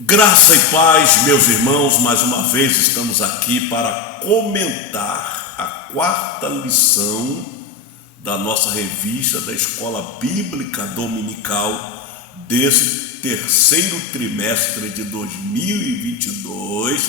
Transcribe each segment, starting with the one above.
Graça e paz, meus irmãos, mais uma vez estamos aqui para comentar a quarta lição da nossa revista da Escola Bíblica Dominical desse terceiro trimestre de 2022,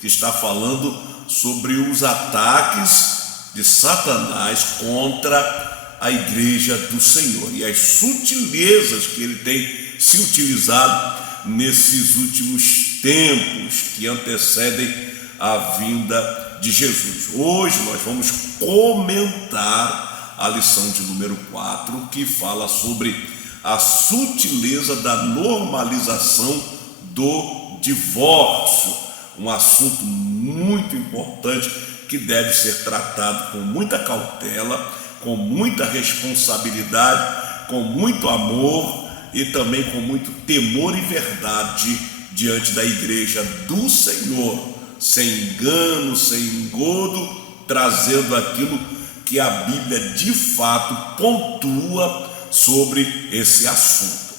que está falando sobre os ataques de Satanás contra a Igreja do Senhor e as sutilezas que ele tem se utilizado nesses últimos tempos que antecedem a vinda de Jesus. Hoje nós vamos comentar a lição de número 4, que fala sobre a sutileza da normalização do divórcio, um assunto muito importante que deve ser tratado com muita cautela, com muita responsabilidade, com muito amor e também com muito temor e verdade diante da Igreja do Senhor, sem engano, sem engodo, trazendo aquilo que a Bíblia de fato pontua sobre esse assunto.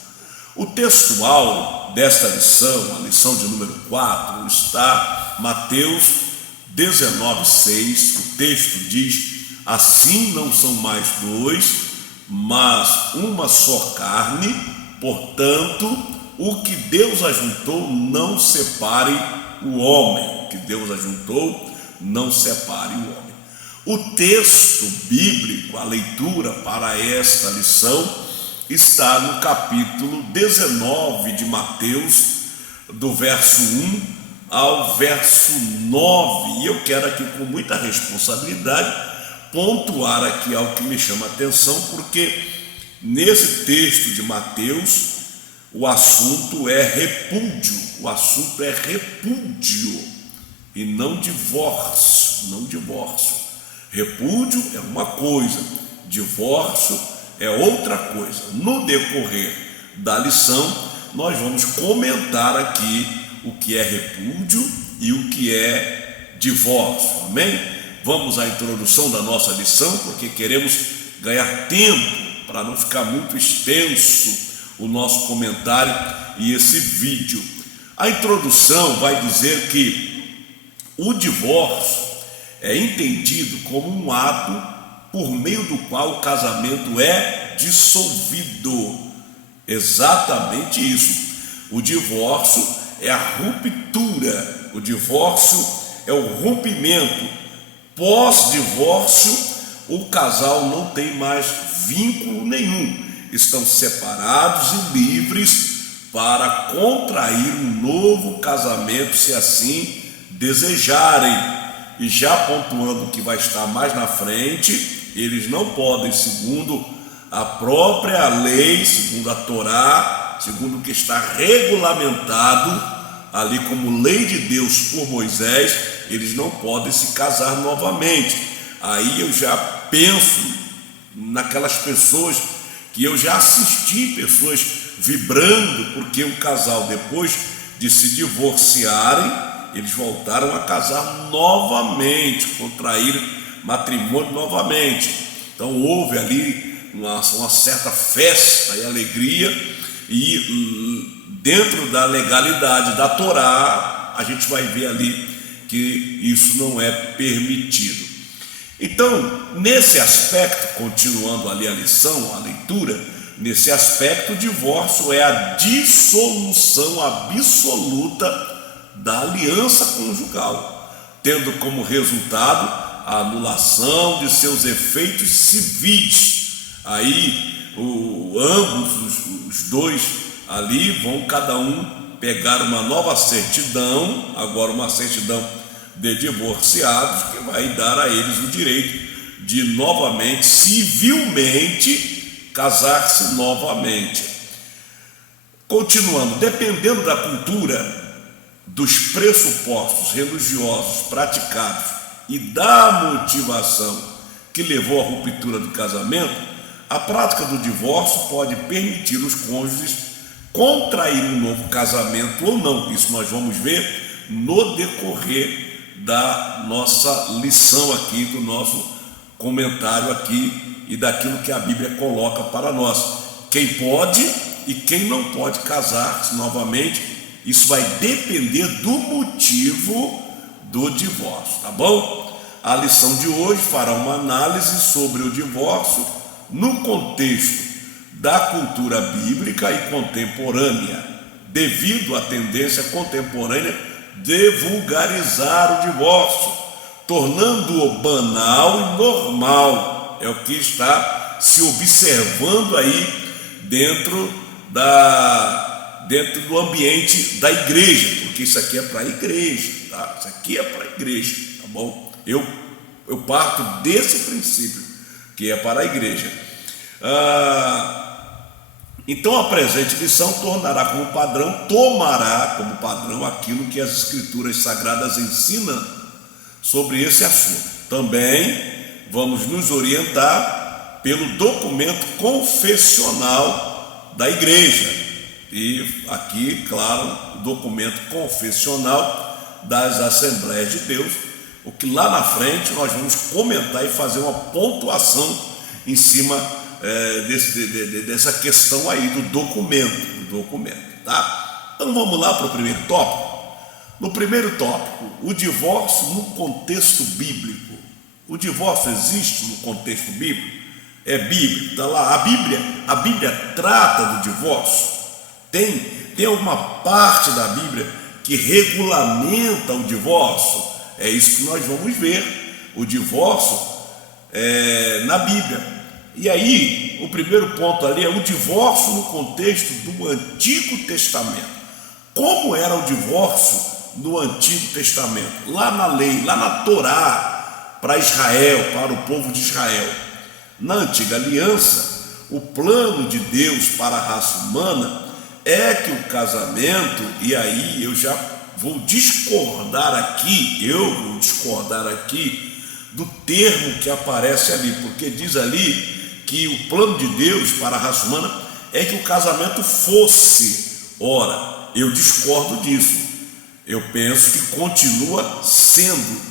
O textual desta lição, a lição de número 4, está Mateus 19:6. O texto diz: assim não são mais dois, mas uma só carne. Portanto, o que Deus ajuntou, não separe o homem. O que Deus ajuntou, não separe o homem. O texto bíblico, a leitura para esta lição, está no capítulo 19 de Mateus, do verso 1 ao verso 9. E eu quero aqui, com muita responsabilidade, pontuar aqui algo que me chama a atenção, porque nesse texto de Mateus, o assunto é repúdio. O assunto é repúdio e não divórcio. Não divórcio. Repúdio é uma coisa, divórcio é outra coisa. No decorrer da lição, nós vamos comentar aqui o que é repúdio e o que é divórcio. Amém? Vamos à introdução da nossa lição, porque queremos ganhar tempo para não ficar muito extenso o nosso comentário e esse vídeo. A introdução vai dizer que o divórcio é entendido como um ato por meio do qual o casamento é dissolvido. Exatamente isso. O divórcio é a ruptura, o divórcio é o rompimento. Pós-divórcio, o casal não tem mais vínculo nenhum, estão separados e livres para contrair um novo casamento, se assim desejarem. E já pontuando que vai estar mais na frente, eles não podem, segundo a própria lei, segundo a Torá, segundo o que está regulamentado ali como lei de Deus por Moisés, eles não podem se casar novamente. Aí eu já penso naquelas pessoas que eu já assisti, pessoas vibrando porque o casal, depois de se divorciarem, eles voltaram a casar novamente, contrair matrimônio novamente. Então houve ali uma certa festa e alegria, e dentro da legalidade da Torá, a gente vai ver ali que isso não é permitido. Então, nesse aspecto, continuando ali a lição, a leitura, nesse aspecto, o divórcio é a dissolução absoluta da aliança conjugal, tendo como resultado a anulação de seus efeitos civis. Aí, ambos, os dois ali, vão cada um pegar uma nova certidão, agora uma certidão de divorciados, que vai dar a eles o direito de novamente, civilmente, casar-se novamente. Continuando, dependendo da cultura, dos pressupostos religiosos praticados e da motivação que levou à ruptura do casamento, a prática do divórcio pode permitir os cônjuges contrair um novo casamento ou não. Isso nós vamos ver no decorrer da nossa lição aqui, do nosso comentário aqui e daquilo que a Bíblia coloca para nós. Quem pode e quem não pode casar-se novamente Isso vai depender do motivo do divórcio, tá bom? A lição de hoje fará uma análise sobre o divórcio no contexto da cultura bíblica e contemporânea, devido à tendência contemporânea de vulgarizar o divórcio, tornando-o banal e normal. É o que está se observando aí dentro do ambiente da igreja, porque isso aqui é para a igreja, tá? Isso aqui é para a igreja, tá bom? Eu parto desse princípio, que é para a igreja. Então a presente lição tomará como padrão aquilo que as escrituras sagradas ensinam sobre esse assunto. Também vamos nos orientar pelo documento confessional da igreja. E aqui, claro, o documento confessional das Assembleias de Deus, o que lá na frente nós vamos comentar e fazer uma pontuação em cima dessa questão aí do documento, tá? Então vamos lá para o primeiro tópico. No primeiro tópico, o divórcio no contexto bíblico. O divórcio existe no contexto bíblico? É bíblico, está lá. A Bíblia trata do divórcio. Tem alguma parte da Bíblia que regulamenta o divórcio? É isso que nós vamos ver, o divórcio na Bíblia. E aí, o primeiro ponto ali é o divórcio no contexto do Antigo Testamento. Como era o divórcio no Antigo Testamento? Lá na lei, lá na Torá, para Israel, para o povo de Israel. Na Antiga Aliança, o plano de Deus para a raça humana é que o casamento, e aí eu já vou discordar aqui do termo que aparece ali, porque diz ali que o plano de Deus para a raça humana é que o casamento fosse. Ora, eu discordo disso. Eu penso que continua sendo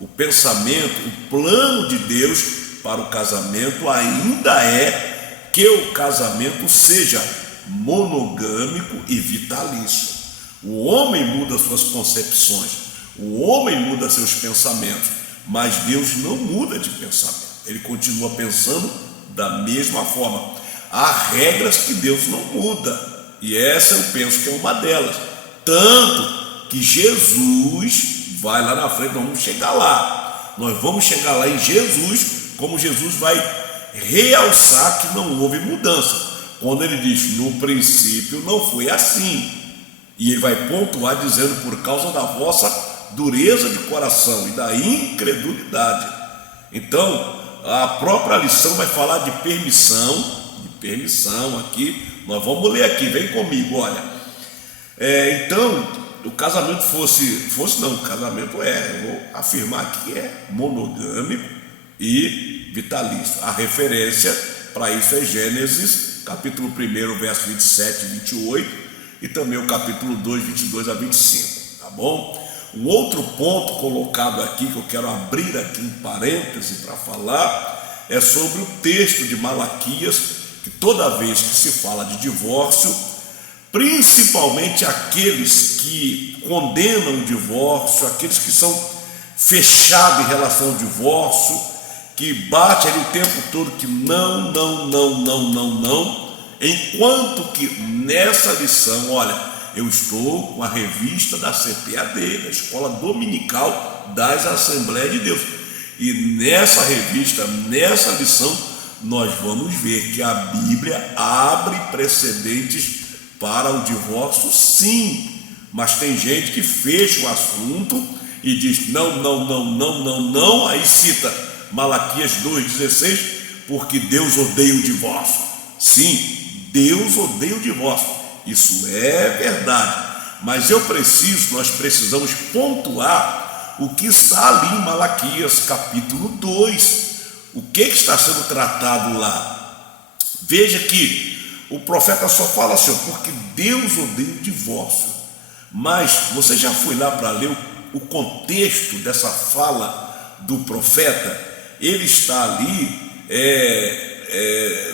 o pensamento, o plano de Deus para o casamento ainda é que o casamento seja monogâmico e vitalício. O homem muda suas concepções, o homem muda seus pensamentos, mas Deus não muda de pensamento. Ele continua pensando da mesma forma. Há regras que Deus não muda, e essa eu penso que é uma delas. Tanto que Jesus vai lá na frente, nós vamos chegar lá em Jesus, como Jesus vai realçar que não houve mudança, quando ele diz, no princípio não foi assim, e ele vai pontuar dizendo, por causa da vossa dureza de coração e da incredulidade. Então, a própria lição vai falar de permissão aqui. Nós vamos ler aqui, vem comigo, olha. Então, o casamento o casamento eu vou afirmar que é monogâmico e vitalício. A referência para isso é Gênesis, capítulo 1, verso 27 e 28, e também o capítulo 2, 22 a 25, tá bom? Um outro ponto colocado aqui, que eu quero abrir aqui em parêntese para falar, é sobre o texto de Malaquias, que toda vez que se fala de divórcio, principalmente aqueles que condenam o divórcio, aqueles que são fechados em relação ao divórcio, que bate ali o tempo todo que não, enquanto que nessa lição, olha, eu estou com a revista da CPAD, da Escola Dominical das Assembleias de Deus. E nessa revista, nessa lição, nós vamos ver que a Bíblia abre precedentes para o divórcio, sim. Mas tem gente que fecha o assunto e diz não. Aí cita Malaquias 2,16, porque Deus odeia o divórcio. Sim, Deus odeia o divórcio. Isso é verdade, mas nós precisamos pontuar o que está ali em Malaquias capítulo 2, o que está sendo tratado lá. Veja que o profeta só fala assim, porque Deus odeia o divórcio, mas você já foi lá para ler o contexto dessa fala do profeta? Ele está ali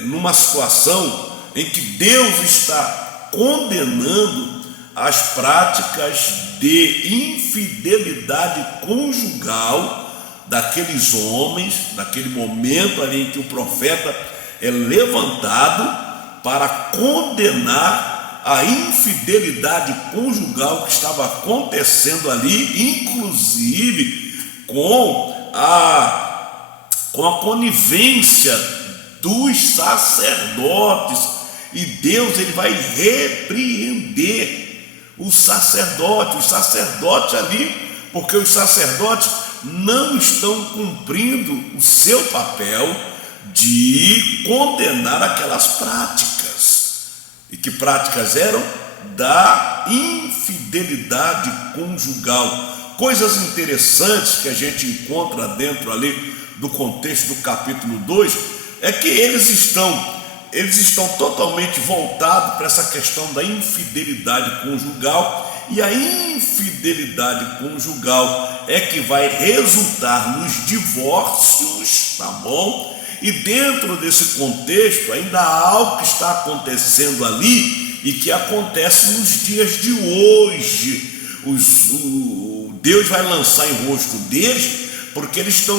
numa situação em que Deus está condenando as práticas de infidelidade conjugal daqueles homens, naquele momento ali em que o profeta é levantado para condenar a infidelidade conjugal que estava acontecendo ali, inclusive com a conivência dos sacerdotes. E Deus, ele vai repreender os sacerdotes ali, porque os sacerdotes não estão cumprindo o seu papel de condenar aquelas práticas. E que práticas eram? Da infidelidade conjugal. Coisas interessantes que a gente encontra dentro ali do contexto do capítulo 2 é que eles estão totalmente voltados para essa questão da infidelidade conjugal, e a infidelidade conjugal é que vai resultar nos divórcios, tá bom? E dentro desse contexto ainda há algo que está acontecendo ali e que acontece nos dias de hoje. Deus vai lançar em rosto deles, porque eles estão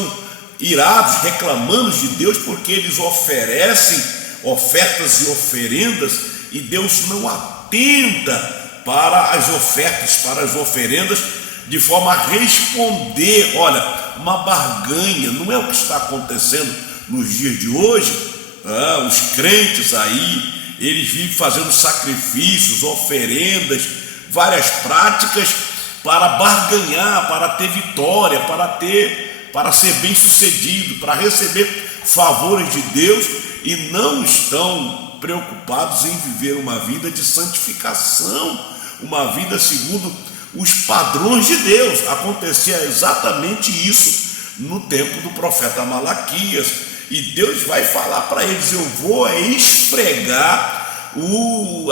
irados, reclamando de Deus, porque eles oferecem ofertas e oferendas, e Deus não atenta para as ofertas, para as oferendas, de forma a responder. Olha, uma barganha, não é o que está acontecendo nos dias de hoje. Os crentes aí, eles vivem fazendo sacrifícios, oferendas, várias práticas para barganhar, para ter vitória, para ser bem sucedido, para receber favores de Deus, e não estão preocupados em viver uma vida de santificação, uma vida segundo os padrões de Deus. Acontecia exatamente isso no tempo do profeta Malaquias, e Deus vai falar para eles: eu vou esfregar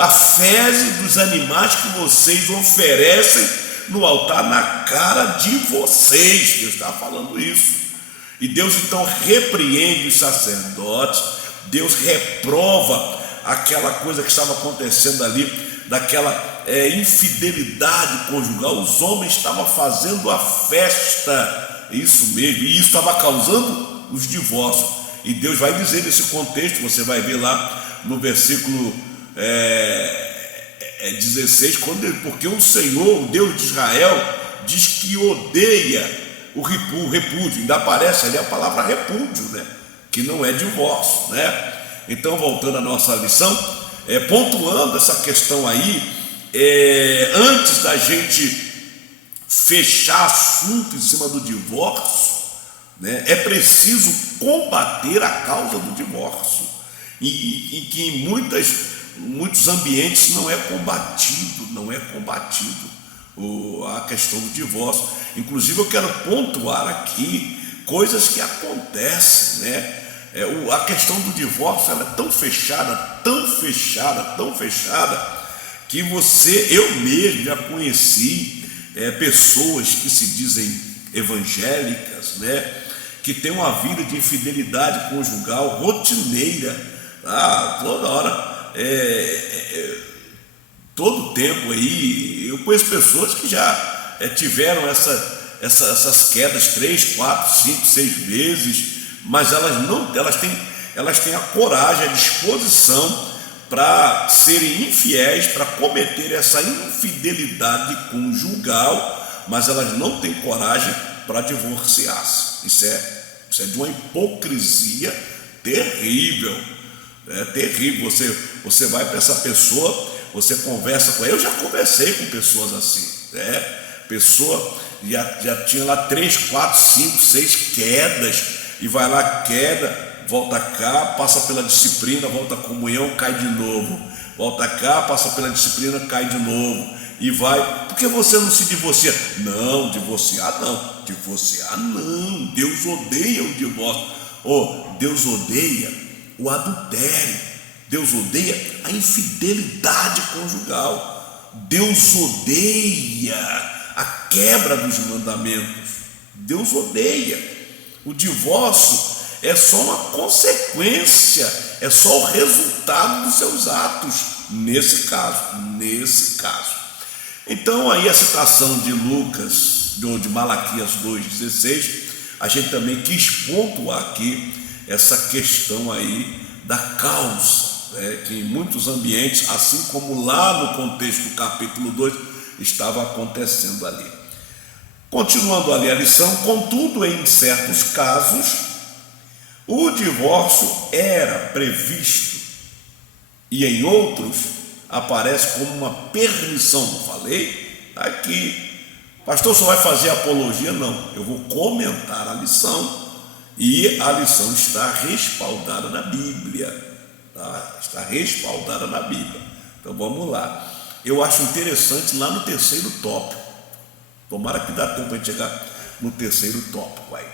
a fezes dos animais que vocês oferecem no altar na cara de vocês. Deus está falando isso. E Deus então repreende os sacerdotes, Deus reprova aquela coisa que estava acontecendo ali, daquela infidelidade conjugal. Os homens estavam fazendo a festa, isso mesmo, e isso estava causando os divórcios. E Deus vai dizer nesse contexto, você vai ver lá no versículo 16, porque o Senhor, o Deus de Israel, diz que odeia o repúdio. Ainda aparece ali a palavra repúdio, né? Que não é divórcio, né? Então, voltando à nossa lição, pontuando essa questão aí, antes da gente fechar assunto em cima do divórcio, né, é preciso combater a causa do divórcio, e que em muitos ambientes não é combatido a questão do divórcio. Inclusive, eu quero pontuar aqui coisas que acontecem, né? A questão do divórcio, ela é tão fechada, que eu mesmo já conheci pessoas que se dizem evangélicas, né, que têm uma vida de infidelidade conjugal rotineira, tá? Toda hora, todo tempo aí. Eu conheço pessoas que já tiveram essas quedas 3, 4, 5, 6 vezes, mas elas têm a coragem, a disposição para serem infiéis, para cometer essa infidelidade conjugal, mas elas não têm coragem para divorciar-se. Isso é de uma hipocrisia terrível. É terrível. Você vai para essa pessoa, você conversa com ela. Eu já conversei com pessoas assim, né? Pessoa já tinha lá 3, 4, 5, 6 quedas, e vai lá, queda, volta cá, passa pela disciplina, volta à comunhão, cai de novo, volta cá, passa pela disciplina, cai de novo, e vai. Por que você não se divorcia? Não, divorciar não, Deus odeia o divórcio. Deus odeia o adultério, Deus odeia a infidelidade conjugal, Deus odeia a quebra dos mandamentos, Deus odeia. O divórcio é só uma consequência, é só o resultado dos seus atos, nesse caso. Então aí a citação de Lucas, de Malaquias 2,16, a gente também quis pontuar aqui essa questão aí da causa, que em muitos ambientes, assim como lá no contexto do capítulo 2, estava acontecendo ali. Continuando ali a lição, contudo, em certos casos, o divórcio era previsto e em outros aparece como uma permissão. Não falei aqui, pastor, só vai fazer apologia? Não, eu vou comentar a lição e a lição está respaldada na Bíblia, tá? Está respaldada na Bíblia. Então vamos lá. Eu acho interessante lá no terceiro tópico, tomara que dá tempo para chegar no terceiro tópico aí.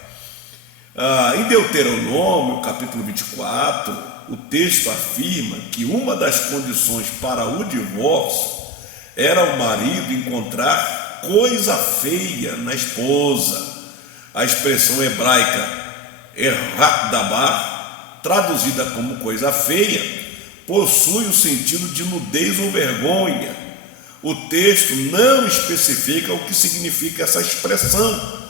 Em Deuteronômio, capítulo 24, o texto afirma que uma das condições para o divórcio era o marido encontrar coisa feia na esposa. A expressão hebraica errat dabar, traduzida como coisa feia, possui o sentido de nudez ou vergonha. O texto não especifica o que significa essa expressão.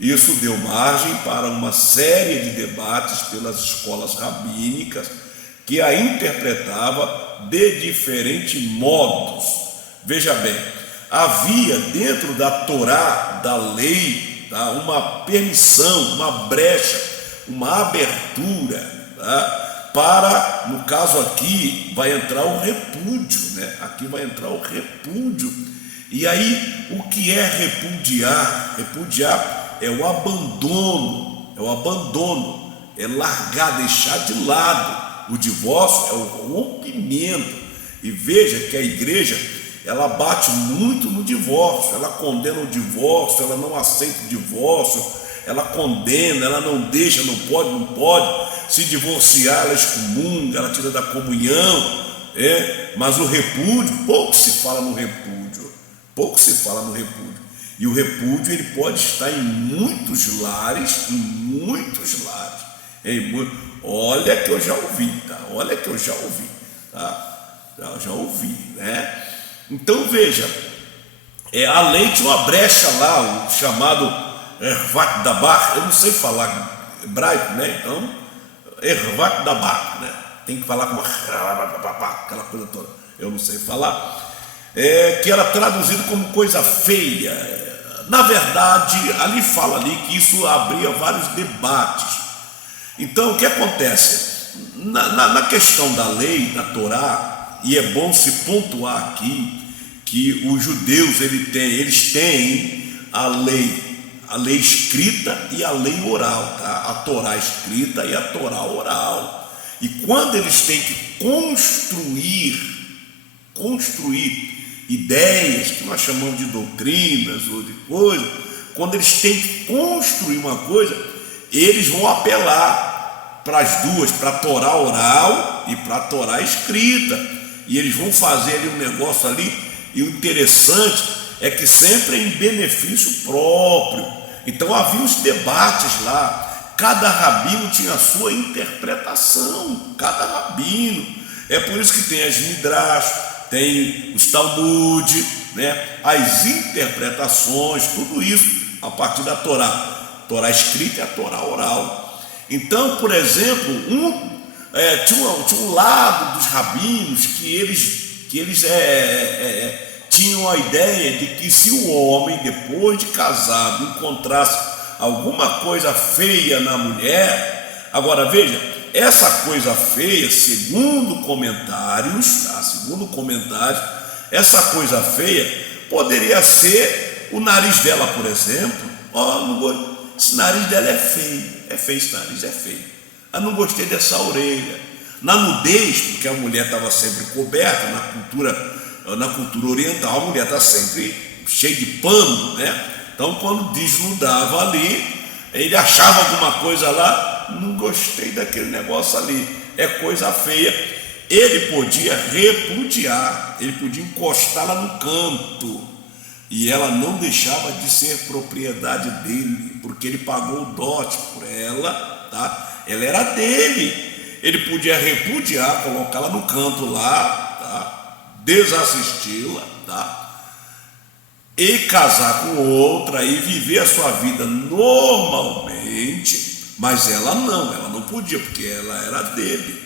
Isso deu margem para uma série de debates pelas escolas rabínicas que a interpretava de diferentes modos. Veja bem, havia dentro da Torá, da lei, tá, uma permissão, uma brecha, uma abertura, tá, para, no caso aqui, vai entrar o repúdio, né? Aqui vai entrar o repúdio. E aí, o que é repudiar? Repudiar é o abandono, é largar, deixar de lado. O divórcio é o rompimento. E veja que a igreja, ela bate muito no divórcio, ela condena o divórcio, ela não aceita o divórcio, ela condena, ela não deixa, não pode, se divorciar, ela excomunga, ela tira da comunhão, mas o repúdio, pouco se fala no repúdio. E o repúdio, ele pode estar em muitos lares, olha que eu já ouvi, já ouvi, né? Então veja, a lei tinha uma brecha lá, o chamado ervat dabar, eu não sei falar hebraico, né? Então, ervat dabar, né? Tem que falar com aquela coisa toda, eu não sei falar, que era traduzido como coisa feia. Na verdade, ali fala ali que isso abria vários debates. Então, o que acontece? Na questão da lei, da Torá, e é bom se pontuar aqui, que os judeus eles têm a lei escrita e a lei oral, tá? A Torá escrita e a Torá oral. E quando eles têm que construir ideias, que nós chamamos de doutrinas ou de coisas, quando eles têm que construir uma coisa, eles vão apelar para as duas, para a Torá oral e para a Torá escrita, e eles vão fazer ali um negócio ali, e o interessante é que sempre é em benefício próprio. Então havia os debates lá, cada rabino tinha a sua interpretação, cada rabino. É por isso que tem as Midrash, tem os Talmud, né? As interpretações, tudo isso a partir da Torá escrita e a Torá oral. Então, por exemplo, tinha um lado dos rabinos que eles tinham a ideia de que se o homem, depois de casado, encontrasse alguma coisa feia na mulher, agora veja, essa coisa feia, segundo comentários, essa coisa feia poderia ser o nariz dela, por exemplo. Esse nariz dela é feio, esse nariz é feio. Eu não gostei dessa orelha. Na nudez, porque a mulher estava sempre coberta, na cultura oriental, a mulher está sempre cheia de pano, né? Então, quando desnudava ali, ele achava alguma coisa lá, não gostei daquele negócio ali, é coisa feia. Ele podia repudiar, ele podia encostar lá no canto, e ela não deixava de ser propriedade dele, porque ele pagou o dote por ela, tá? Ela era dele. Ele podia repudiar, colocá-la no canto lá, tá? Desassisti-la, tá? e casar com outra e viver a sua vida normalmente, mas ela não podia, porque ela era dele,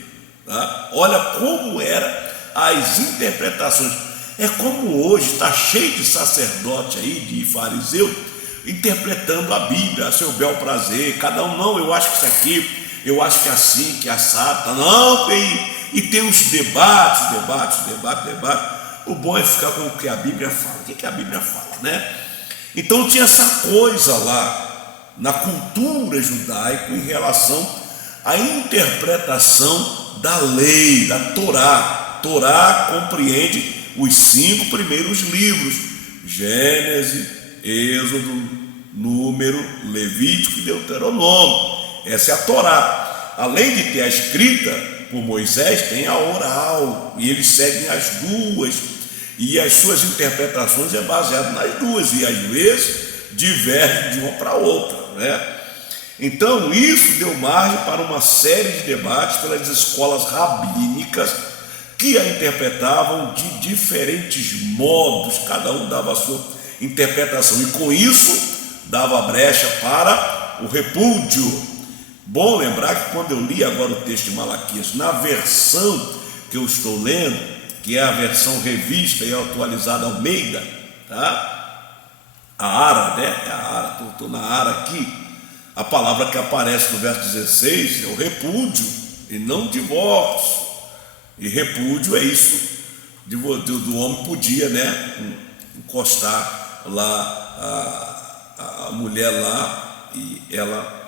tá? Olha como eram as interpretações. É como hoje está cheio de sacerdote aí, de fariseu, interpretando a Bíblia a seu bel prazer. Cada um, não, eu acho que isso aqui, eu acho que é assim, que é assado, tá? Não, e tem uns debates. O bom é ficar com o que a Bíblia fala. O que a Bíblia fala, né? Então tinha essa coisa lá na cultura judaica em relação à interpretação da lei, da Torá. Torá compreende os 5 primeiros livros: Gênesis, Êxodo, Número, Levítico e Deuteronômio. Essa é a Torá. Além de ter a escrita por Moisés, tem a oral, e eles seguem as duas, e as suas interpretações é baseado nas duas, e às vezes divergem de uma para outra, né? Então isso deu margem para uma série de debates pelas escolas rabínicas, que a interpretavam de diferentes modos, cada um dava a sua interpretação, e com isso dava brecha para o repúdio. Bom lembrar que quando eu li agora o texto de Malaquias, na versão que eu estou lendo, que é a versão revista e atualizada Almeida, tá? A Ara, né? É a Ara, estou na Ara aqui. A palavra que aparece no verso 16 é o repúdio e não divórcio. E repúdio é isso, do homem podia, né, encostar lá a mulher lá e ela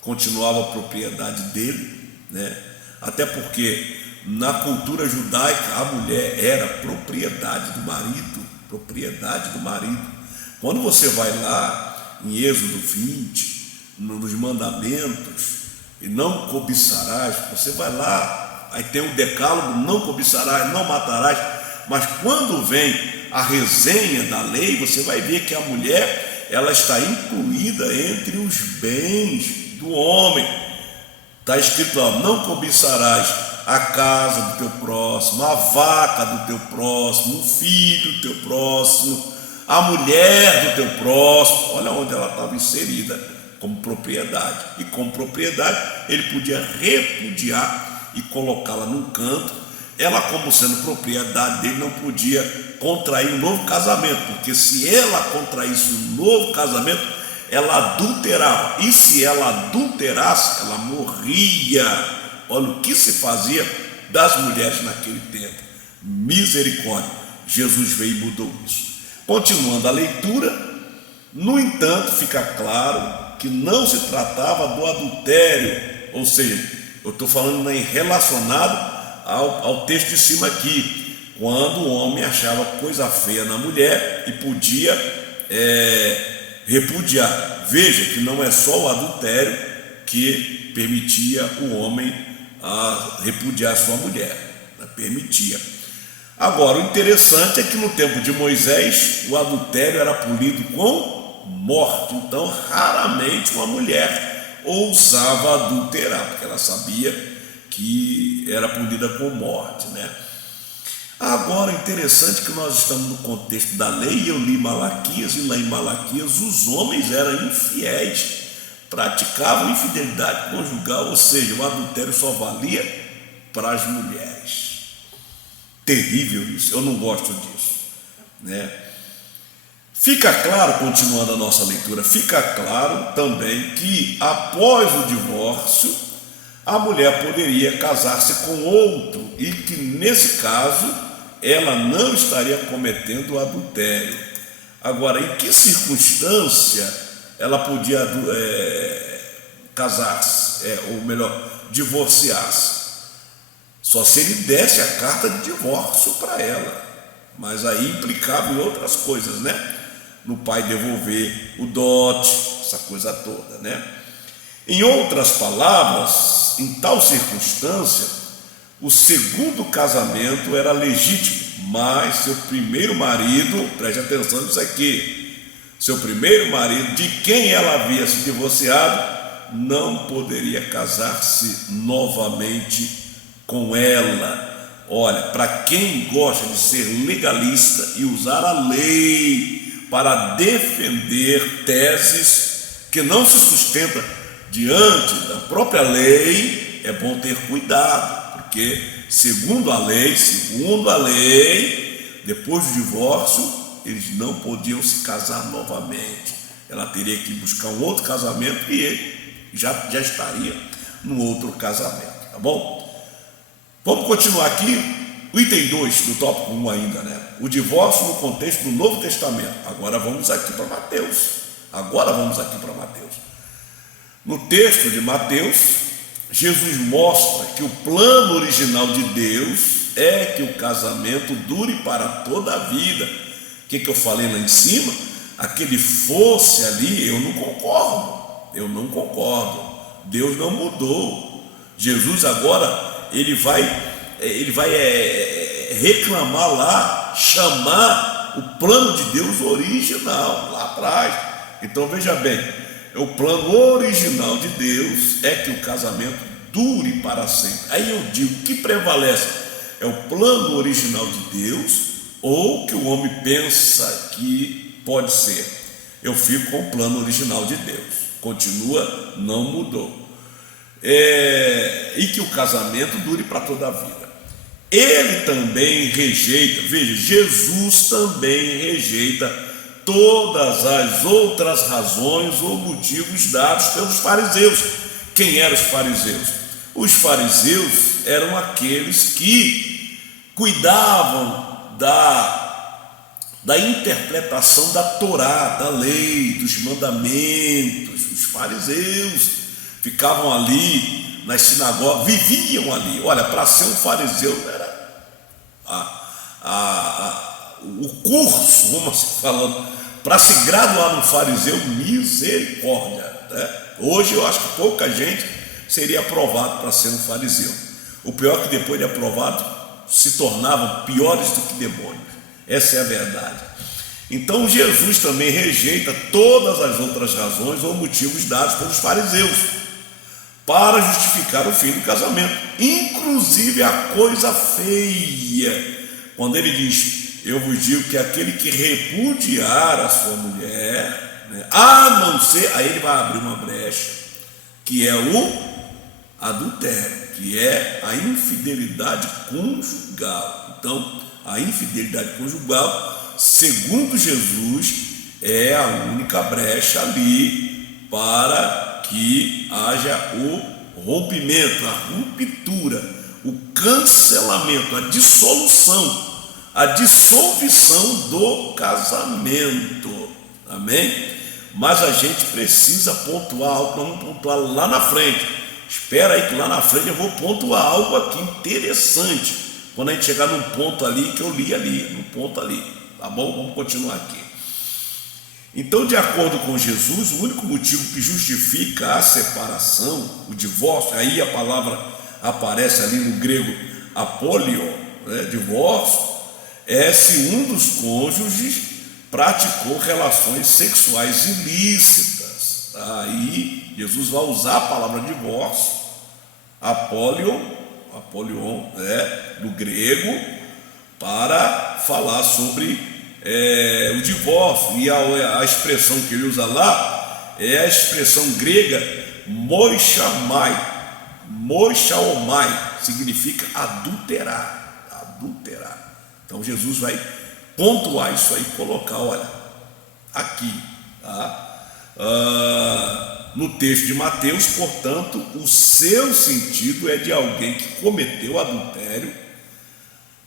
continuava a propriedade dele, né? Até porque na cultura judaica a mulher era propriedade do marido. Quando você vai lá em Êxodo 20, nos mandamentos, e não cobiçarás, você vai lá, aí tem o decálogo, não cobiçarás, não matarás, mas quando vem a resenha da lei, você vai ver que a mulher, ela está incluída entre os bens do homem. Está escrito lá: não cobiçarás a casa do teu próximo, a vaca do teu próximo, o filho do teu próximo, a mulher do teu próximo. Olha onde ela estava inserida, como propriedade. E como propriedade ele podia repudiar e colocá-la num canto. Ela, como sendo propriedade dele, não podia contrair um novo casamento, porque se ela contraísse um novo casamento, ela adulterava, e se ela adulterasse, ela morria. Olha o que se fazia das mulheres naquele tempo. Misericórdia, Jesus veio e mudou isso. Continuando a leitura, no entanto, fica claro que não se tratava do adultério, ou seja, eu estou falando relacionado ao texto de cima aqui, quando o homem achava coisa feia na mulher e podia repudiar. Veja que não é só o adultério que permitia o homem repudiar sua mulher, permitia. Agora, o interessante é que no tempo de Moisés o adultério era punido com morte. Então raramente uma mulher ousava adulterar, porque ela sabia que era punida com morte, né? Agora, interessante que nós estamos no contexto da lei, e eu li Malaquias, e lá em Malaquias os homens eram infiéis, praticavam infidelidade conjugal, ou seja, o adultério só valia para as mulheres. Terrível isso, eu não gosto disso, né? Fica claro, continuando a nossa leitura, fica claro também que após o divórcio a mulher poderia casar-se com outro, e que nesse caso ela não estaria cometendo adultério. Agora, em que circunstância ela podia casar-se, ou melhor, divorciar-se? Só se ele desse a carta de divórcio para ela, mas aí implicava em outras coisas, né? No pai devolver o dote, essa coisa toda, né? Em outras palavras, em tal circunstância, o segundo casamento era legítimo, mas seu primeiro marido, preste atenção nisso aqui, seu primeiro marido, de quem ela havia se divorciado, não poderia casar-se novamente com ela. Olha, para quem gosta de ser legalista e usar a lei para defender teses que não se sustentam diante da própria lei, é bom ter cuidado, porque segundo a lei, depois do divórcio, eles não podiam se casar novamente. Ela teria que buscar um outro casamento e ele já estaria no outro casamento, tá bom? Vamos continuar aqui, o item 2 do tópico 1 ainda, né? O divórcio no contexto do Novo Testamento. Agora vamos aqui para Mateus. No texto de Mateus, Jesus mostra que o plano original de Deus é que o casamento dure para toda a vida. O que eu falei lá em cima? Aquele fosse ali, eu não concordo. Deus não mudou. Jesus agora, ele vai reclamar lá, chamar o plano de Deus original, lá atrás. Então veja bem, o plano original de Deus é que o casamento dure para sempre. Aí eu digo, o que prevalece? É o plano original de Deus ou que o homem pensa que pode ser? Eu fico com o plano original de Deus, continua, não mudou. E que o casamento dure para toda a vida. Ele também rejeita, veja, Jesus também rejeita todas as outras razões ou motivos dados pelos fariseus. Quem eram os fariseus? Os fariseus eram aqueles que cuidavam da interpretação da Torá, da lei, dos mandamentos. Os fariseus ficavam ali nas sinagogas, viviam ali. Olha, para ser um fariseu era o curso, vamos assim falando, para se graduar no fariseu, misericórdia, né? Hoje eu acho que pouca gente seria aprovado para ser um fariseu. O pior é que depois de aprovado se tornavam piores do que demônios. Essa é a verdade. Então Jesus também rejeita todas as outras razões ou motivos dados pelos fariseus para justificar o fim do casamento, inclusive a coisa feia, quando ele diz: eu vos digo que aquele que repudiar a sua mulher, né, a não ser, aí ele vai abrir uma brecha, que é o adultério, que é a infidelidade conjugal. Então, a infidelidade conjugal, segundo Jesus, é a única brecha ali para que haja o rompimento, a ruptura, o cancelamento, a dissolução, a dissolução do casamento. Amém? Mas a gente precisa pontuar algo, vamos pontuar lá na frente. Espera aí que lá na frente eu vou pontuar algo aqui interessante, quando a gente chegar num ponto ali que eu li ali, num ponto ali, tá bom? Vamos continuar aqui. Então, de acordo com Jesus, o único motivo que justifica a separação, o divórcio, aí a palavra aparece ali no grego apolio, né, divórcio, é se um dos cônjuges praticou relações sexuais ilícitas. Aí Jesus vai usar a palavra divórcio, apolion, né, do grego, para falar sobre o divórcio. E a expressão que ele usa lá é a expressão grega moixamai, significa adulterar. Então Jesus vai pontuar isso aí, colocar, olha, aqui, tá? No texto de Mateus, portanto, o seu sentido é de alguém que cometeu adultério.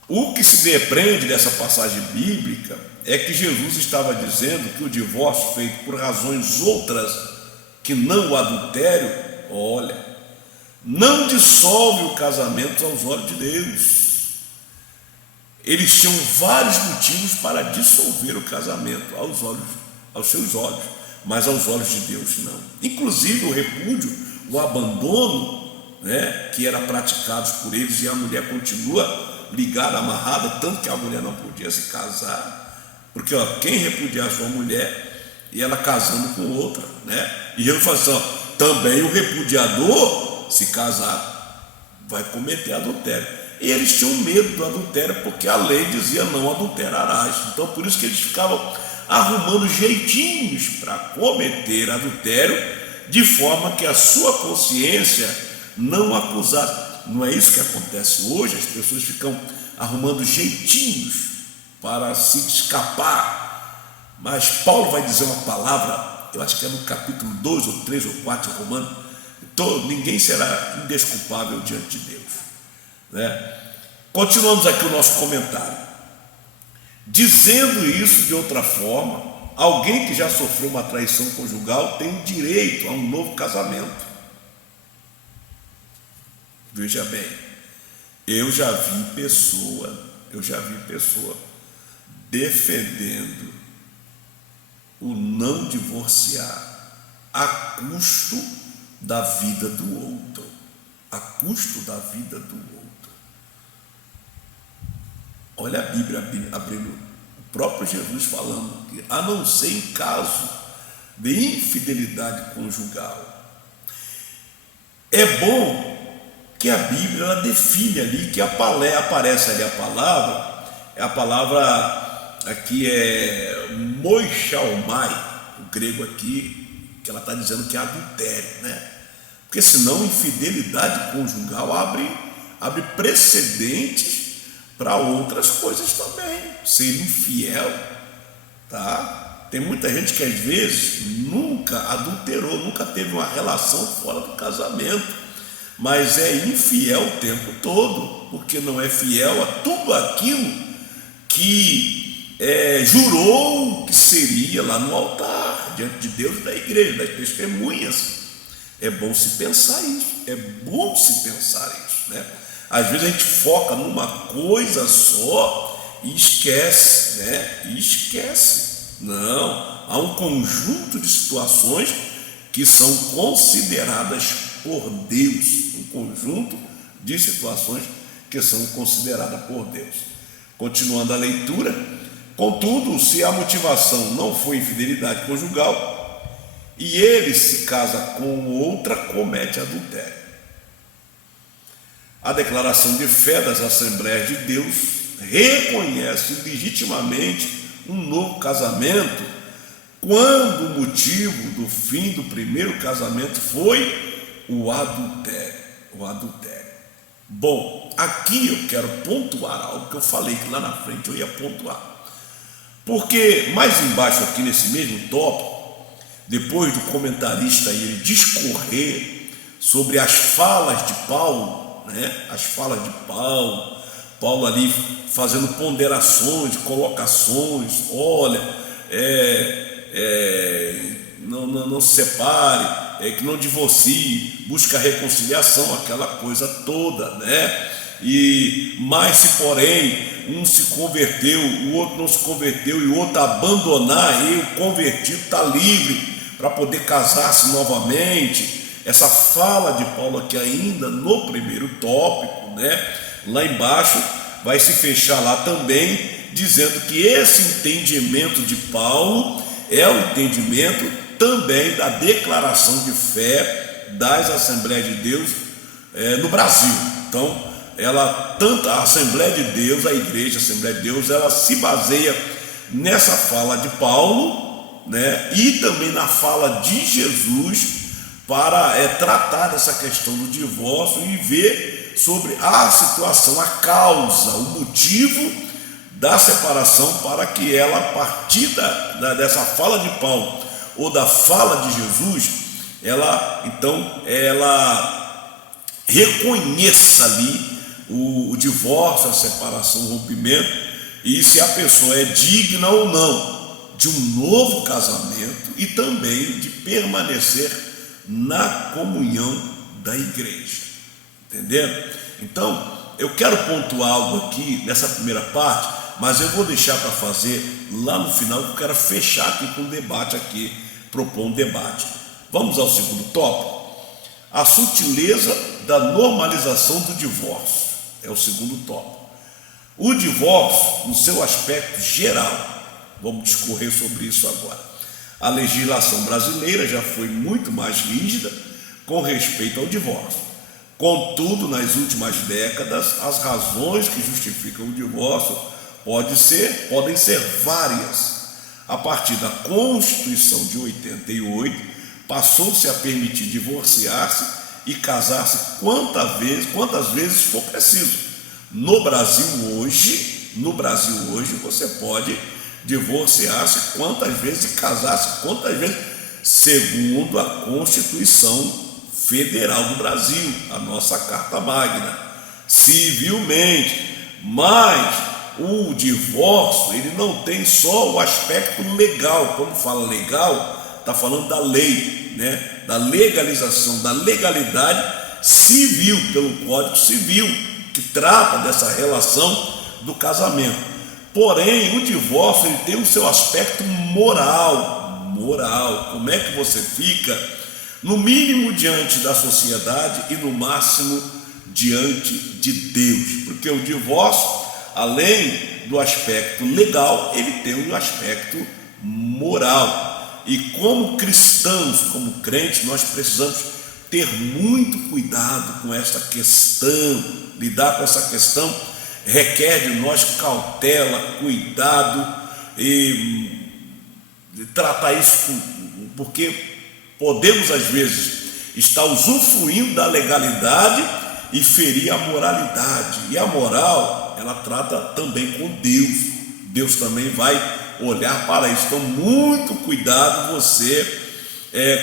O que se depreende dessa passagem bíblica é que Jesus estava dizendo que o divórcio feito por razões outras que não o adultério, olha, não dissolve o casamento aos olhos de Deus. Eles tinham vários motivos para dissolver o casamento aos seus olhos, mas aos olhos de Deus não. Inclusive o repúdio, o abandono, né, que era praticado por eles, e a mulher continua ligada, amarrada, tanto que a mulher não podia se casar, porque quem repudiar sua mulher e ela casando com outra, né? E eu falo assim, também o repudiador, se casar, vai cometer adultério. E eles tinham medo do adultério, porque a lei dizia não adulterarás. Então por isso que eles ficavam arrumando jeitinhos para cometer adultério, de forma que a sua consciência não acusasse. Não é isso que acontece hoje? As pessoas ficam arrumando jeitinhos para se escapar. Mas Paulo vai dizer uma palavra, eu acho que é no capítulo 2 ou 3 ou 4 de Romanos: ninguém será indesculpável diante de Deus, né? Continuamos aqui o nosso comentário. Dizendo isso de outra forma, alguém que já sofreu uma traição conjugal tem direito a um novo casamento. Veja bem, eu já vi pessoa defendendo o não divorciar a custo da vida do outro, a custo da vida do outro. Olha a Bíblia abrindo, o próprio Jesus falando que, a não ser em caso de infidelidade conjugal. É bom que a Bíblia ela define ali, que aparece ali a palavra aqui é moixalmai, o grego aqui, que ela está dizendo que é adultério, né? Porque senão infidelidade conjugal abre precedentes para outras coisas também. Ser infiel, tá? Tem muita gente que às vezes nunca adulterou, nunca teve uma relação fora do casamento, mas é infiel o tempo todo, porque não é fiel a tudo aquilo que jurou que seria lá no altar, diante de Deus e da igreja, das testemunhas. É bom se pensar isso, né? Às vezes a gente foca numa coisa só e esquece, né? Não, há um conjunto de situações que são consideradas por Deus, um conjunto de situações que são consideradas por Deus. Continuando a leitura: contudo, se a motivação não for infidelidade conjugal e ele se casa com outra, comete adultério. A declaração de fé das Assembleias de Deus reconhece legitimamente um novo casamento quando o motivo do fim do primeiro casamento foi o adultério. Bom, aqui eu quero pontuar algo que eu falei que lá na frente eu ia pontuar, porque mais embaixo aqui nesse mesmo tópico, depois do comentarista ele discorrer sobre as falas de Paulo, né? As falas de Paulo ali fazendo ponderações, colocações: olha, não se separe, que não divorcie, busca reconciliação, aquela coisa toda, né? Mas se porém um se converteu, o outro não se converteu, e o outro abandonar, e o convertido está livre para poder casar-se novamente. Essa fala de Paulo aqui ainda no primeiro tópico, né? Lá embaixo vai se fechar lá também, dizendo que esse entendimento de Paulo é o entendimento também da declaração de fé das Assembleias de Deus no Brasil. Então, tanto a Assembleia de Deus, a Igreja, a Assembleia de Deus, ela se baseia nessa fala de Paulo, né? E também na fala de Jesus, para tratar dessa questão do divórcio e ver sobre a situação, a causa, o motivo da separação, para que ela, a partir dessa fala de Paulo ou da fala de Jesus, ela reconheça ali o divórcio, a separação, o rompimento, e se a pessoa é digna ou não de um novo casamento e também de permanecer na comunhão da igreja. Entendendo? Então, eu quero pontuar algo aqui nessa primeira parte, mas eu vou deixar para fazer lá no final, que eu quero fechar aqui com um debate aqui, propor um debate. Vamos ao segundo tópico: a sutileza da normalização do divórcio. É o segundo tópico. O divórcio, no seu aspecto geral, vamos discorrer sobre isso agora. A legislação brasileira já foi muito mais rígida com respeito ao divórcio. Contudo, nas últimas décadas, as razões que justificam o divórcio podem ser várias. A partir da Constituição de 88, passou-se a permitir divorciar-se e casar-se quantas vezes for preciso. No Brasil hoje, você pode divorciar-se quantas vezes e casar-se quantas vezes, segundo a Constituição Federal do Brasil, a nossa Carta Magna, civilmente. Mas o divórcio, ele não tem só o aspecto legal. Quando fala legal, está falando da lei, né? Da legalização, da legalidade civil, pelo Código Civil, que trata dessa relação do casamento. Porém, o divórcio, ele tem o seu aspecto moral. Como é que você fica, no mínimo diante da sociedade e no máximo diante de Deus? Porque o divórcio, além do aspecto legal, ele tem o aspecto moral. E como cristãos, como crentes, nós precisamos ter muito cuidado com essa questão. Lidar com essa questão requer de nós cautela, cuidado e tratar isso porque podemos às vezes estar usufruindo da legalidade e ferir a moralidade. E a moral, ela trata também com Deus. Deus também vai olhar para isso. Então, muito cuidado você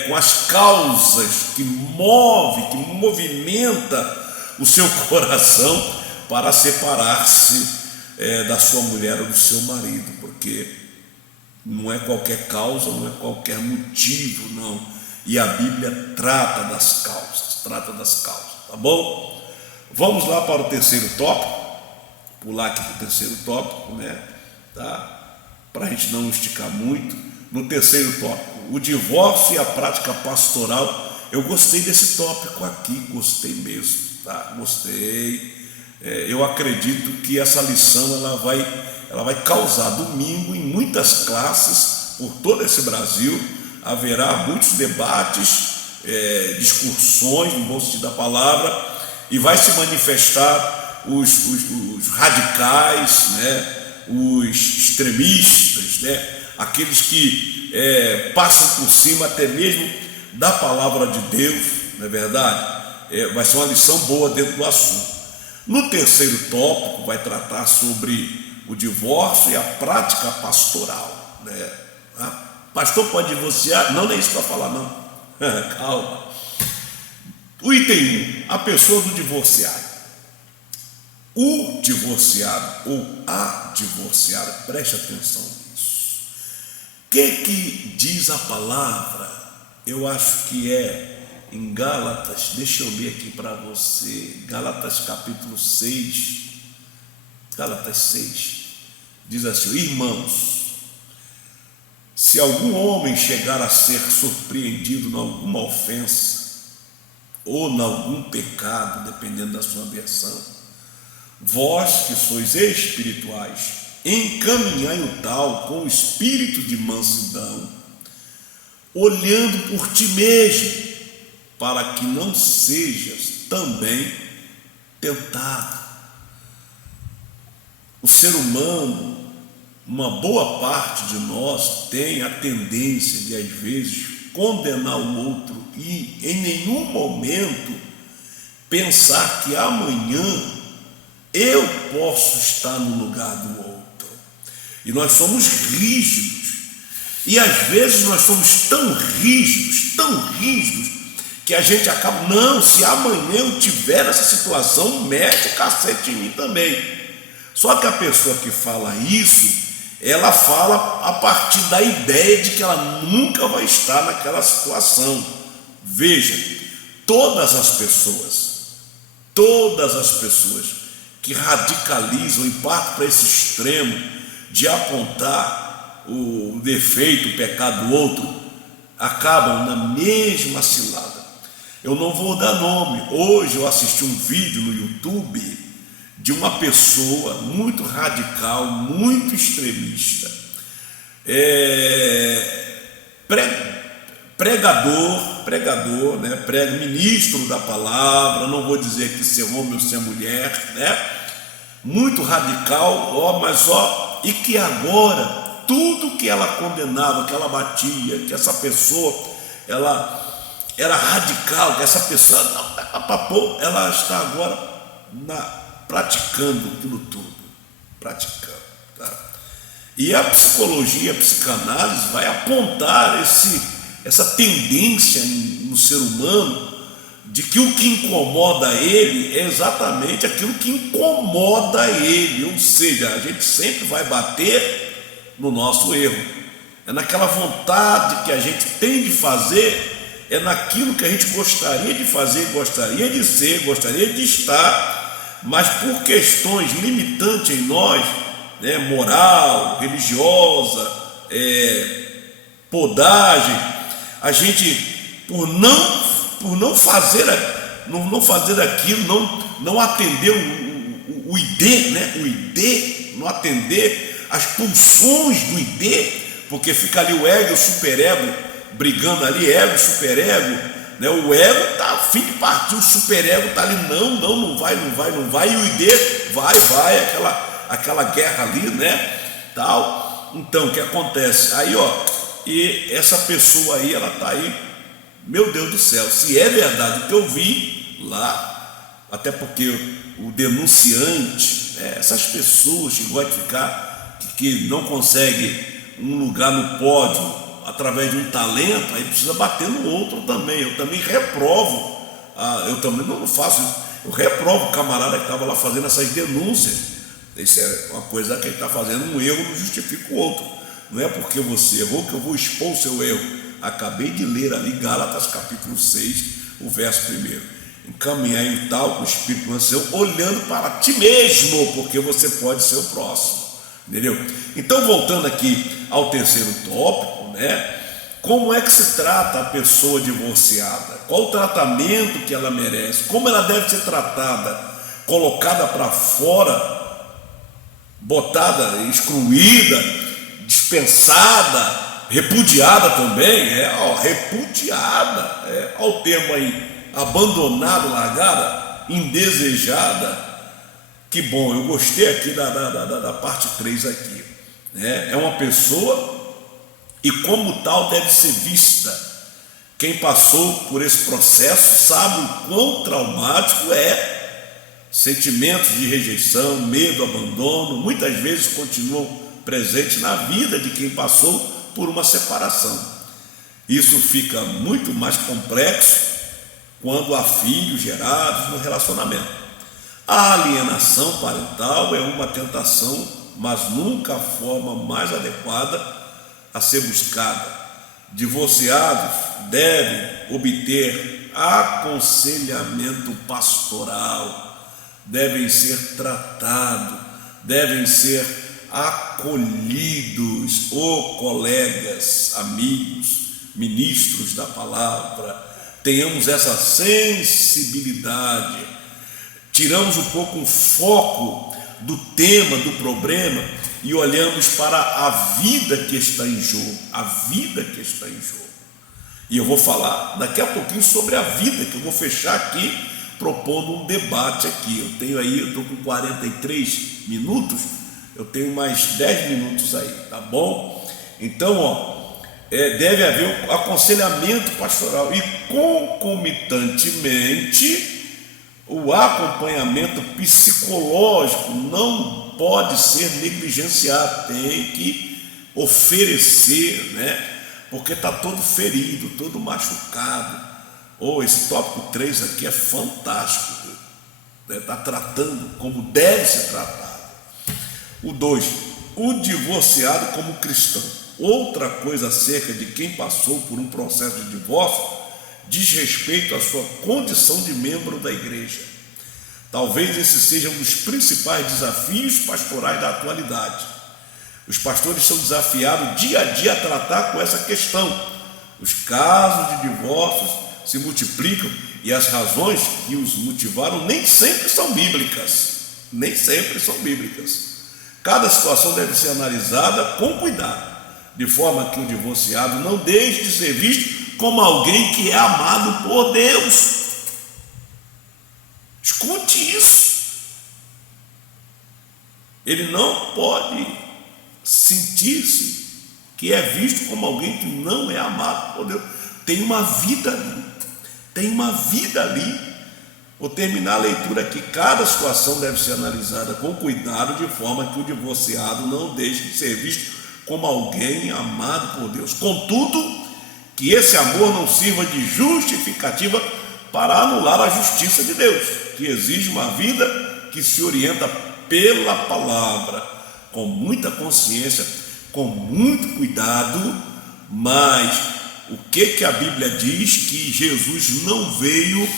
com as causas que movimenta o seu coração para separar-se da sua mulher ou do seu marido, porque não é qualquer causa, não é qualquer motivo, não. E a Bíblia trata das causas, tá bom? Vamos lá para o terceiro tópico, pular aqui para o terceiro tópico, né? Tá? Para a gente não esticar muito. No terceiro tópico, o divórcio e a prática pastoral. Eu gostei desse tópico aqui, gostei mesmo, tá? Gostei. Eu acredito que essa lição ela vai causar domingo em muitas classes por todo esse Brasil. Haverá muitos debates, discussões no bom sentido da palavra, e vai se manifestar os radicais, né? Os extremistas, né? Aqueles que passam por cima até mesmo da palavra de Deus, não é verdade? Vai ser uma lição boa dentro do assunto. No terceiro tópico vai tratar sobre o divórcio e a prática pastoral, né? Pastor pode divorciar? Não é isso para falar, não. Calma. O item 1, a pessoa do divorciado. O divorciado ou a divorciada, preste atenção nisso. O que diz a palavra? Eu acho que em Gálatas, deixa eu ler aqui para você, Gálatas capítulo 6, Gálatas 6, diz assim: irmãos, se algum homem chegar a ser surpreendido em alguma ofensa ou em algum pecado, dependendo da sua versão, vós que sois espirituais, encaminhai o tal com o espírito de mansidão, olhando por ti mesmo, para que não sejas também tentado. O ser humano, uma boa parte de nós tem a tendência de, às vezes, condenar o outro e em nenhum momento pensar que amanhã eu posso estar no lugar do outro. E nós somos rígidos. E às vezes nós somos tão rígidos, que a gente acaba, não, se amanhã eu tiver essa situação, mete o cacete em mim também. Só que a pessoa que fala isso, ela fala a partir da ideia de que ela nunca vai estar naquela situação. Veja, todas as pessoas que radicalizam e partem para esse extremo de apontar o defeito, o pecado do outro, acabam na mesma cilada. Eu não vou dar nome. Hoje eu assisti um vídeo no YouTube de uma pessoa muito radical, muito extremista, pregador, pregador, né? Prega, ministro da palavra, não vou dizer que ser homem ou ser mulher, né? Muito radical, e que agora tudo que ela condenava, que ela batia, que essa pessoa ela era radical, que essa pessoa ela está agora praticando aquilo tudo, praticando, tá? E a psicologia, a psicanálise vai apontar essa tendência no ser humano de que o que incomoda ele é exatamente aquilo que incomoda ele, ou seja, a gente sempre vai bater no nosso erro, é naquela vontade que a gente tem de fazer, é naquilo que a gente gostaria de fazer, gostaria de ser, gostaria de estar, mas por questões limitantes em nós, né, moral, religiosa, podagem, a gente, por não fazer aquilo, não atender o ID, né? O ID, não atender as pulsões do ID, porque fica ali o ego e o superego brigando ali, ego e superego, né? O ego está a fim de partir, o superego está ali, não vai, e o ID vai, aquela guerra ali, né? Tal. Então, o que acontece? Aí, e essa pessoa aí, ela está aí, meu Deus do céu, se é verdade o que eu vi lá, até porque o denunciante, essas pessoas que gostam de ficar, que não conseguem um lugar no pódio através de um talento, aí precisa bater no outro também. Eu também reprovo, eu também não faço isso, eu reprovo o camarada que estava lá fazendo essas denúncias. Isso é uma coisa que ele está fazendo, um erro não justifica o outro. Não é porque você errou que eu vou expor o seu erro. Acabei de ler ali Gálatas capítulo 6, o verso 1. Encaminhar em tal com o Espírito Santo, olhando para ti mesmo, porque você pode ser o próximo. Entendeu? Então, voltando aqui ao terceiro tópico, né? Como é que se trata a pessoa divorciada? Qual o tratamento que ela merece? Como ela deve ser tratada? Colocada para fora, botada, excluída, dispensada, repudiada também, repudiada, olha o termo aí, abandonada, largada, indesejada. Que bom, eu gostei aqui da parte 3 aqui, né? É uma pessoa e como tal deve ser vista. Quem passou por esse processo sabe o quão traumático é. Sentimentos de rejeição, medo, abandono, muitas vezes continuam presentes na vida de quem passou por uma separação. Isso fica muito mais complexo quando há filhos gerados no relacionamento. A alienação parental é uma tentação, mas nunca a forma mais adequada a ser buscada. Divorciados devem obter aconselhamento pastoral, devem ser tratados, devem ser acolhidos, colegas, amigos, ministros da palavra. Tenhamos essa sensibilidade, tiramos um pouco o foco do tema, do problema e olhamos para a vida que está em jogo, a vida que está em jogo. E eu vou falar daqui a pouquinho sobre a vida, que eu vou fechar aqui propondo um debate aqui. Eu estou com 43 minutos, eu tenho mais 10 minutos aí, tá bom? Então, deve haver um aconselhamento pastoral e concomitantemente o acompanhamento psicológico não pode ser negligenciado, tem que oferecer, né? Porque está todo ferido, todo machucado. Esse tópico 3 aqui é fantástico, está tratando como deve ser tratado. O 2, o divorciado como cristão. Outra coisa acerca de quem passou por um processo de divórcio diz respeito à sua condição de membro da igreja. Talvez esse seja um dos principais desafios pastorais da atualidade. Os pastores são desafiados dia a dia a tratar com essa questão. Os casos de divórcios se multiplicam e as razões que os motivaram nem sempre são bíblicas. Nem sempre são bíblicas. Cada situação deve ser analisada com cuidado, de forma que o divorciado não deixe de ser visto como alguém que é amado por Deus. Escute isso. Ele não pode sentir-se que é visto como alguém que não é amado por Deus. Tem uma vida ali. Tem uma vida ali. Vou terminar a leitura aqui. Cada situação deve ser analisada com cuidado, de forma que o divorciado não deixe de ser visto como alguém amado por Deus. Contudo, que esse amor não sirva de justificativa para anular a justiça de Deus, que exige uma vida que se orienta pela palavra, com muita consciência, com muito cuidado. Mas o que a Bíblia diz? Que Jesus não veio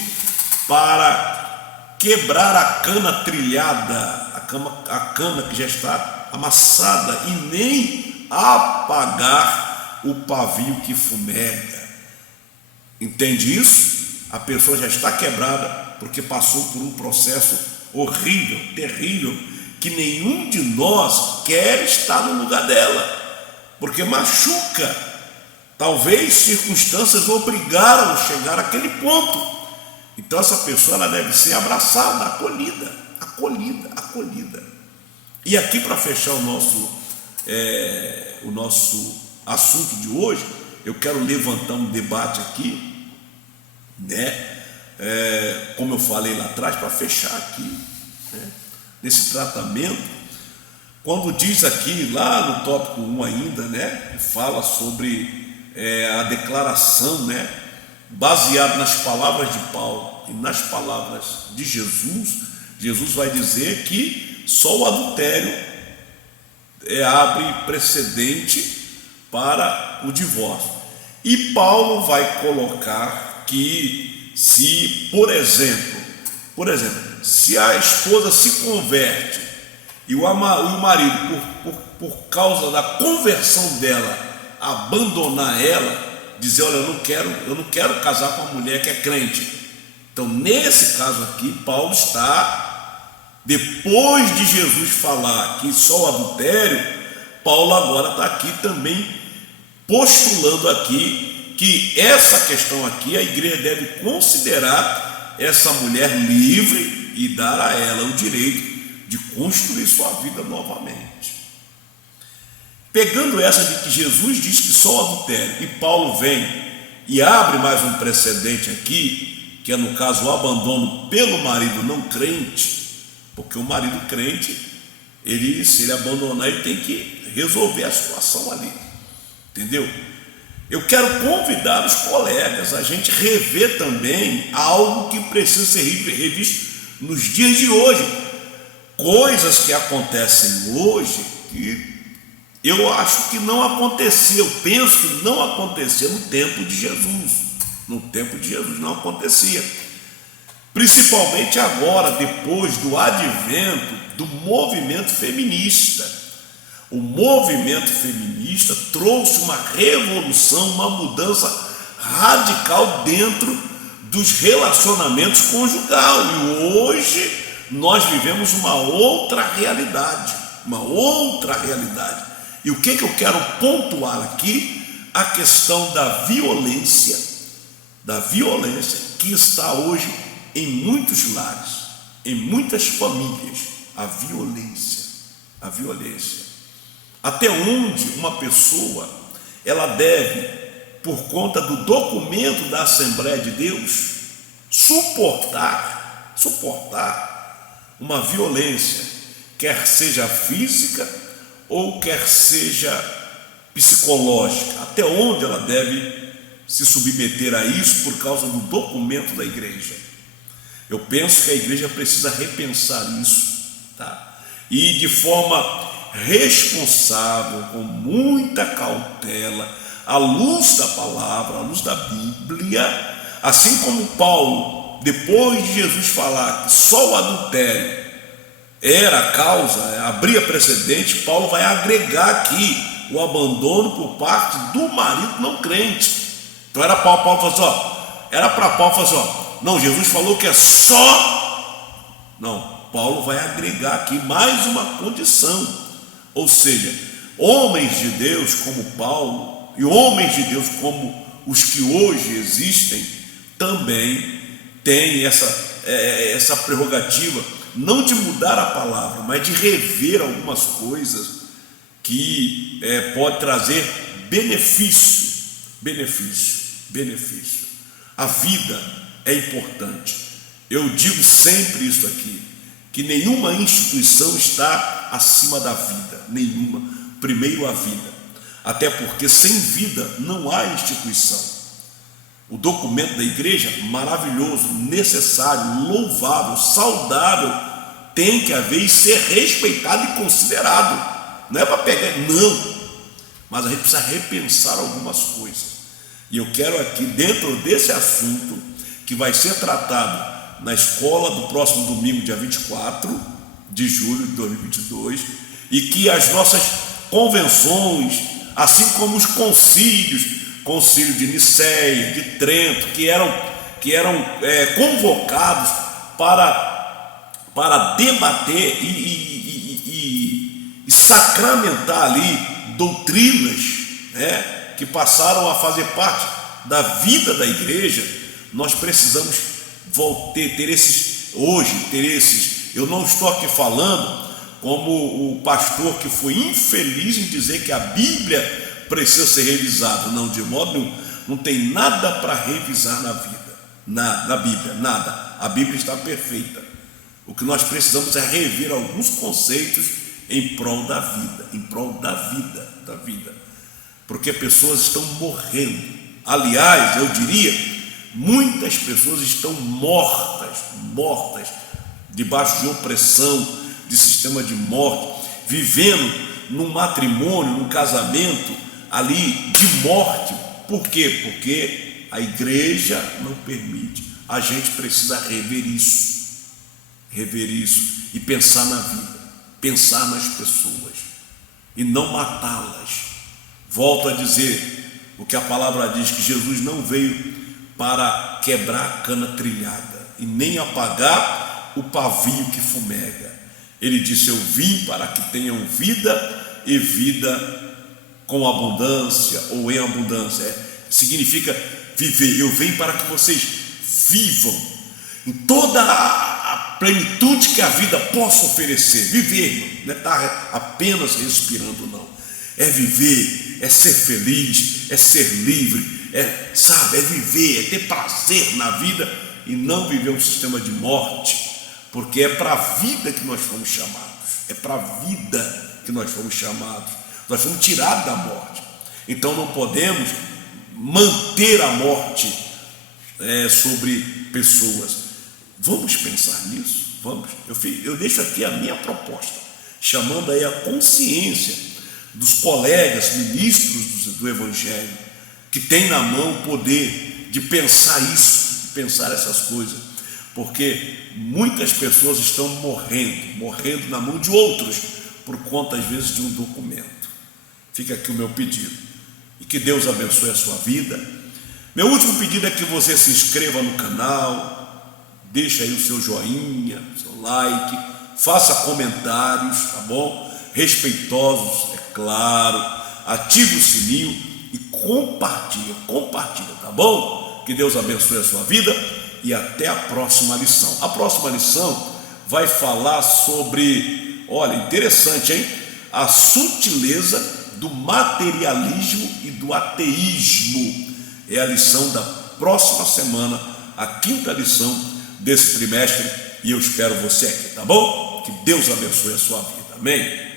para quebrar a cana trilhada, a cana que já está amassada, e nem apagar o pavio que fumega. Entende isso? A pessoa já está quebrada porque passou por um processo horrível, terrível, que nenhum de nós quer estar no lugar dela, porque machuca. Talvez circunstâncias obrigaram a chegar àquele ponto. Então essa pessoa ela deve ser abraçada, acolhida. E aqui, para fechar o nosso assunto de hoje, eu quero levantar um debate aqui, né? Como eu falei lá atrás, para fechar aqui, né, nesse tratamento, quando diz aqui, lá no tópico 1 ainda, né, fala sobre a declaração, né, baseado nas palavras de Paulo e nas palavras de Jesus. Jesus vai dizer que só o adultério abre precedente para o divórcio. E Paulo vai colocar que se, por exemplo, se a esposa se converte e o marido, por causa da conversão dela, abandonar ela, dizer, olha, eu não quero casar com uma mulher que é crente. Então, nesse caso aqui, Paulo está, depois de Jesus falar que só o adultério, Paulo agora está aqui também postulando aqui que essa questão aqui, a igreja deve considerar essa mulher livre e dar a ela o direito de construir sua vida novamente. Pegando essa de que Jesus diz que só o adultério, e Paulo vem e abre mais um precedente aqui, que é no caso o abandono pelo marido não crente, porque o marido crente, se ele abandonar, ele tem que resolver a situação ali, entendeu? Eu quero convidar os colegas a gente rever também algo que precisa ser revisto nos dias de hoje, coisas que acontecem hoje que eu acho que não acontecia, eu penso que não acontecia no tempo de Jesus. No tempo de Jesus não acontecia. Principalmente agora, depois do advento do movimento feminista. O movimento feminista trouxe uma revolução, uma mudança radical dentro dos relacionamentos conjugal. E hoje nós vivemos uma outra realidade. E o que eu quero pontuar aqui? A questão da violência que está hoje em muitos lares, em muitas famílias. A violência. Até onde uma pessoa ela deve, por conta do documento da Assembleia de Deus, suportar uma violência, quer seja física ou quer seja psicológica, até onde ela deve se submeter a isso por causa do documento da igreja. Eu penso que a igreja precisa repensar isso, tá? E de forma responsável, com muita cautela, à luz da palavra, à luz da Bíblia, assim como Paulo, depois de Jesus falar que só o adultério era a causa, abria precedente, Paulo vai agregar aqui o abandono por parte do marido não crente. Então era Paulo falou assim, era para Paulo falar assim, não, Jesus falou que é só. Não, Paulo vai agregar aqui mais uma condição. Ou seja, homens de Deus como Paulo e homens de Deus como os que hoje existem também têm essa prerrogativa, não de mudar a palavra, mas de rever algumas coisas que pode trazer benefício. A vida é importante. Eu digo sempre isso aqui, que nenhuma instituição está acima da vida, nenhuma. Primeiro a vida, até porque sem vida não há instituição. O documento da igreja, maravilhoso, necessário, louvável, saudável, tem que haver e ser respeitado e considerado. Não é para pegar, não, mas a gente precisa repensar algumas coisas. E eu quero aqui, dentro desse assunto, que vai ser tratado na escola do próximo domingo, dia 24 de julho de 2022, e que as nossas convenções, assim como os concílios, concílio de Nicéia, de Trento, que eram convocados para debater e sacramentar ali doutrinas, né, que passaram a fazer parte da vida da igreja. Nós precisamos ter esses. Eu não estou aqui falando como o pastor que foi infeliz em dizer que a Bíblia precisa ser revisada. Não, de modo nenhum. Não tem nada para revisar na vida, na Bíblia, nada. A Bíblia está perfeita. O que nós precisamos é rever alguns conceitos em prol da vida, porque pessoas estão morrendo. Aliás, eu diria, muitas pessoas estão mortas, debaixo de opressão, de sistema de morte, vivendo num matrimônio, num casamento ali de morte. Por quê? Porque a igreja não permite. A gente precisa rever isso e pensar na vida, pensar nas pessoas e não matá-las. Volto a dizer o que a palavra diz, que Jesus não veio para quebrar a cana trilhada e nem apagar o pavio que fumega. Ele disse: eu vim para que tenham vida e vida com abundância, ou em abundância. Significa viver. Eu venho para que vocês vivam em toda a plenitude que a vida possa oferecer. Viver, não é estar apenas respirando, não. É viver, é ser feliz, é ser livre, é viver, é ter prazer na vida e não viver um sistema de morte, porque é para a vida que nós fomos chamados, nós fomos tirados da morte. Então não podemos manter a morte sobre pessoas. Vamos pensar nisso, vamos. Eu deixo aqui a minha proposta, chamando aí a consciência dos colegas ministros do Evangelho, que tem na mão o poder de pensar isso, de pensar essas coisas, porque muitas pessoas estão morrendo na mão de outros, por conta às vezes de um documento. Fica aqui o meu pedido, e que Deus abençoe a sua vida. Meu último pedido é que você se inscreva no canal, deixe aí o seu joinha, o seu like, faça comentários, tá bom? Respeitosos, é claro, ative o sininho e compartilha, tá bom? Que Deus abençoe a sua vida e até a próxima lição. A próxima lição vai falar sobre, olha, interessante, hein? A sutileza do materialismo e do ateísmo. É a lição da próxima semana, a 5ª lição desse trimestre, e eu espero você aqui, tá bom? Que Deus abençoe a sua vida, amém?